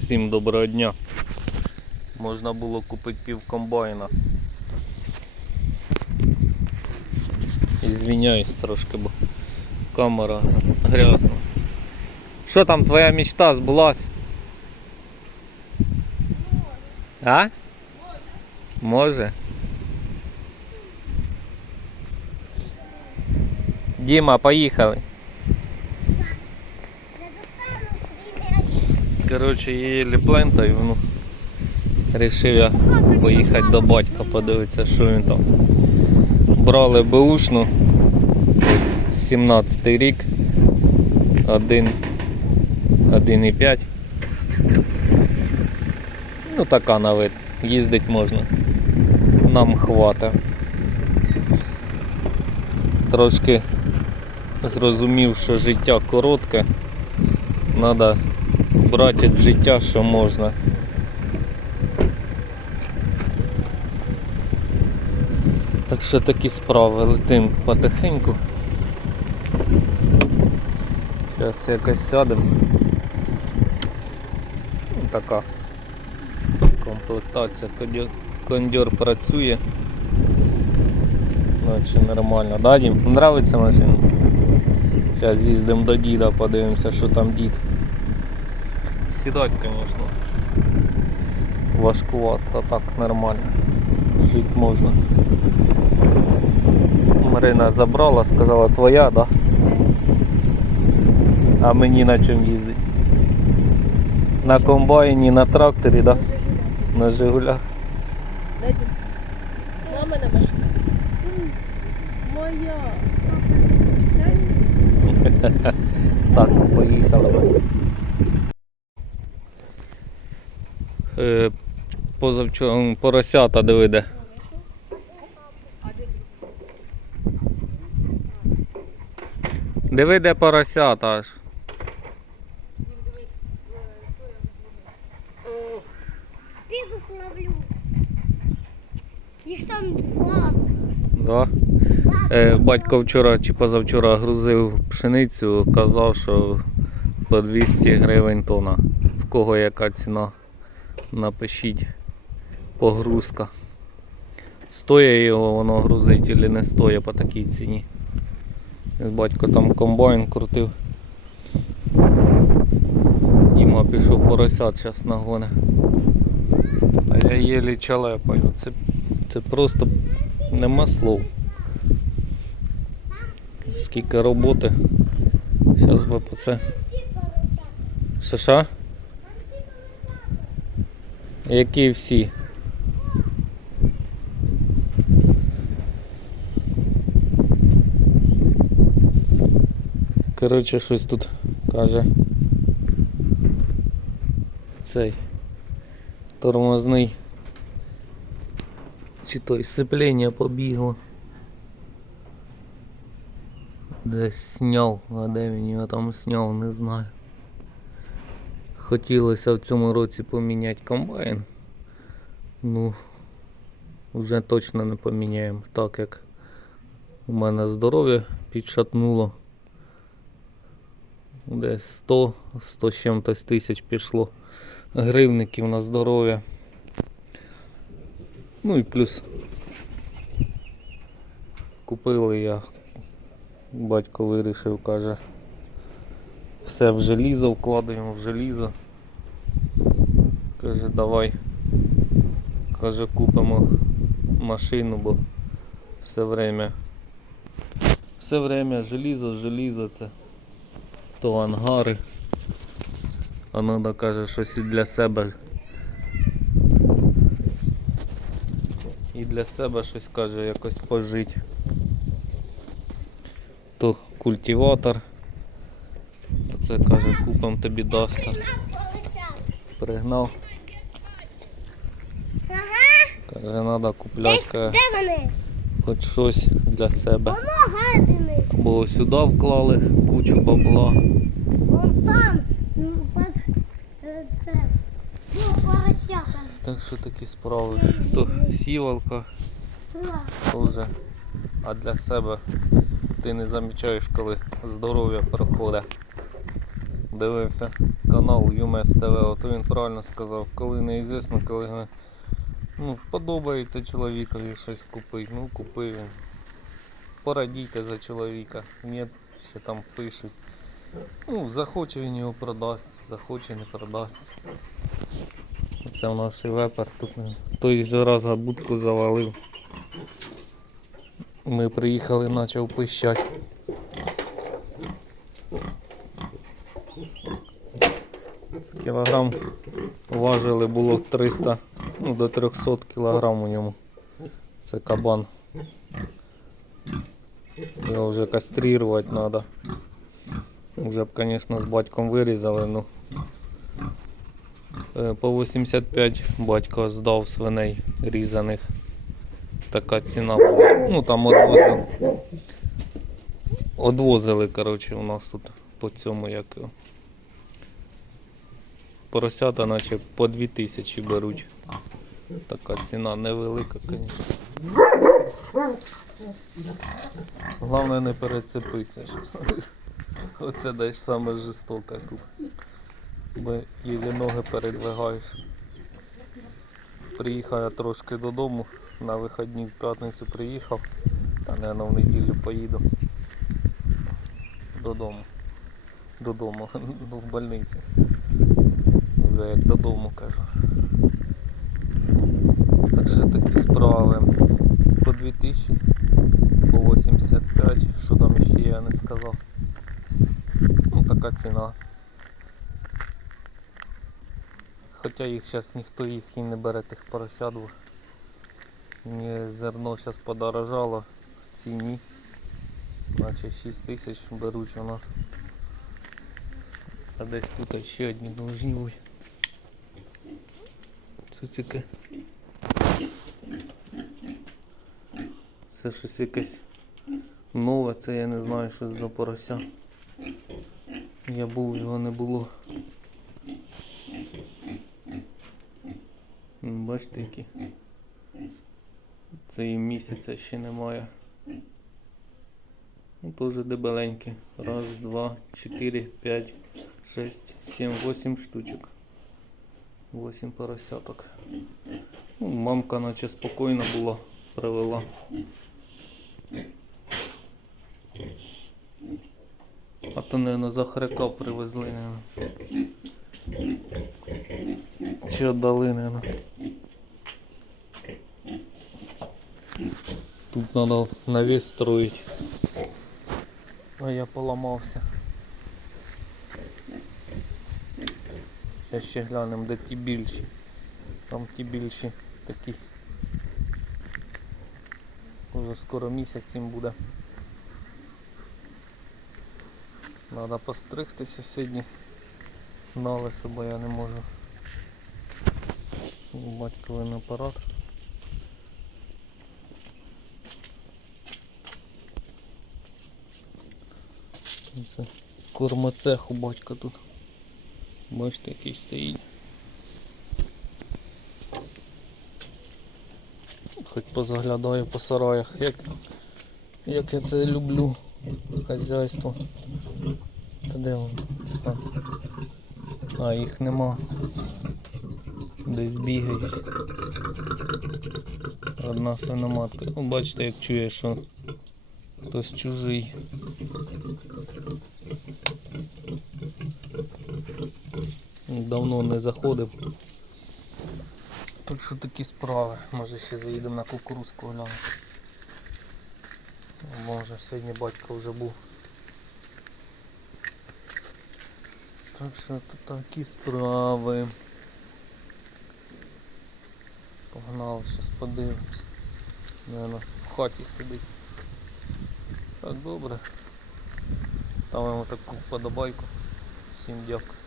Всім доброго дня. Можна було купити пів комбайна. І звіняюсь трошки, бо камера грязна. Що там твоя мечта збулась? А? Може? Діма, поїхали. Коротше, її плентаю, ну. Рішив я поїхати до батька, подивитися, що він там. Брали беушну. Це 17 рік. 1. 1,5. Ну така на вид. Їздить можна. Нам хвата. Трошки зрозумів, що життя коротке. Надо брати від життя, що можна. Так що такі справи, летим потихеньку. Зараз якось сядемо. Ну, така комплектація, кондьор, працює. Наче нормально. Да, Дім? Нравиться машина? Зараз їздимо до діда, подивимося, що там дід. Сідать, звісно. Важкувато, а так нормально. Жити можна. Марина забрала, сказала твоя, да? А мені на чому їздить? На комбайні, на тракторі, да? На Жигулях. Мамина машина. Моя. Так, поїхали. Е, позавчора поросята диви де. Диви, де поросята аж. Піду славлю. Їх там два. Да. Е, батько вчора чи позавчора грузив пшеницю, казав, що по 200 гривень тона. В кого яка ціна? Напишіть погрузка. Стоє його воно грузить чи не стоє по такій ціні. Батько там комбайн крутив. Діма пішов поросят зараз нагоне. А я єлі чалепаю. Це, це просто нема слов. Скільки роботи. Зараз би по це. Шиша? Які всі? Коротше, щось тут каже. Цей тормозний. Чи то сцеплення побігло. Десь зняв, а де він його там зняв, не знаю. Хотілося в цьому році поміняти комбайн. Ну, вже точно не поміняємо, так як у мене здоров'я підшатнуло. Десь 100, 100 з чим-то тисяч пішло гривників на здоров'я. Ну і плюс купили я. Батько вирішив, каже, все в желізо вкладаємо в желізо. Каже, давай. Каже, купимо машину, бо все время. Все время желізо, желізо це. То ангари. А треба, каже, щось і для себе. І для себе щось каже, якось пожити. То культиватор. Це каже, купимо тобі дастер. Пригнав. Ага. Каже, треба купляти каже, хоч щось для себе. Бо сюди вклали кучу бабла. Вон там. ну, е. Ну. Так що такі справи. То сівалка вже. А для себе ти не замічаєш, коли здоров'я проходить. Дивився канал ЮМС ТВ, ото він правильно сказав, коли неізвісно, коли ну, подобається чоловікові щось купити, ну купив він. Порадійте за чоловіка. Ні, ще там пишуть. Ну, захоче він його продасть, захоче не продасть. Це у нас і вепер тут. Той раз будку завалив. Ми приїхали, почав пищать. Кілограм важили було 300, ну до 300 кілограм у ньому. Це кабан. Його вже каструвати треба. Вже б, звісно, з батьком вирізали, ну. Е, По 85 батько здав свиней різаних. Така ціна була. Ну там одвозили. Одвозили, коротше, у нас тут по цьому як. Поросята, наче по 2000 беруть. Така ціна невелика, звісно. Головне не перецепитися. Оце десь саме жорстоке тут. Бо їлі ноги передвигаєш. Приїхав я трошки додому, на вихідні в п'ятницю приїхав, та наверное, в неділю поїду. Додому. Додому, ну в больниці. Вже як додому кажу. Так що такі справи. По 2000, по 85, що там ще я не сказав. Ну така ціна. Хоча їх зараз ніхто їх і не бере тих поросят. бо зерно зараз подорожало в ціні. Наче 6 тисяч беруть у нас. А десь тут ще одні бути. Цуцики. Це щось якесь нове, це я не знаю, що за порося. Я був, його не було. Бачите які. Це і місяця ще немає. Ну, теж дебеленькі. Раз, два, чотири, п'ять, шесть, сім, восемь штучок. Восемь поросяток. Ну, мамка наче спокійно була, привела. А то, наверное, захрика привезли, наверное. Чи отдали, наверное. Тут надо навес строить. А я поламався. Ще глянемо, де ті більші. Там ті більші такі. Уже скоро місяць їм буде. Надо постригтися сьогодні. На лисо, бо я не можу. Батьковий апарат. Це кормоцех батька тут. Бачите, який стоїть. Хоч позаглядаю по сараях, як, як я це люблю. Хазяйство. Та де вони? А, а їх нема. Десь бігають. Одна свиноматка. Бачите, як чує, що хтось чужий. Давно не заходив. Так що такі справи. Може ще заїдемо на кукурузку глянути. Може сьогодні батько вже був. Так що то такі справи. Погнали, щось подивимось. Наверно, в хаті сидить. Так добре. Ставимо таку вподобайку. Всім дякую.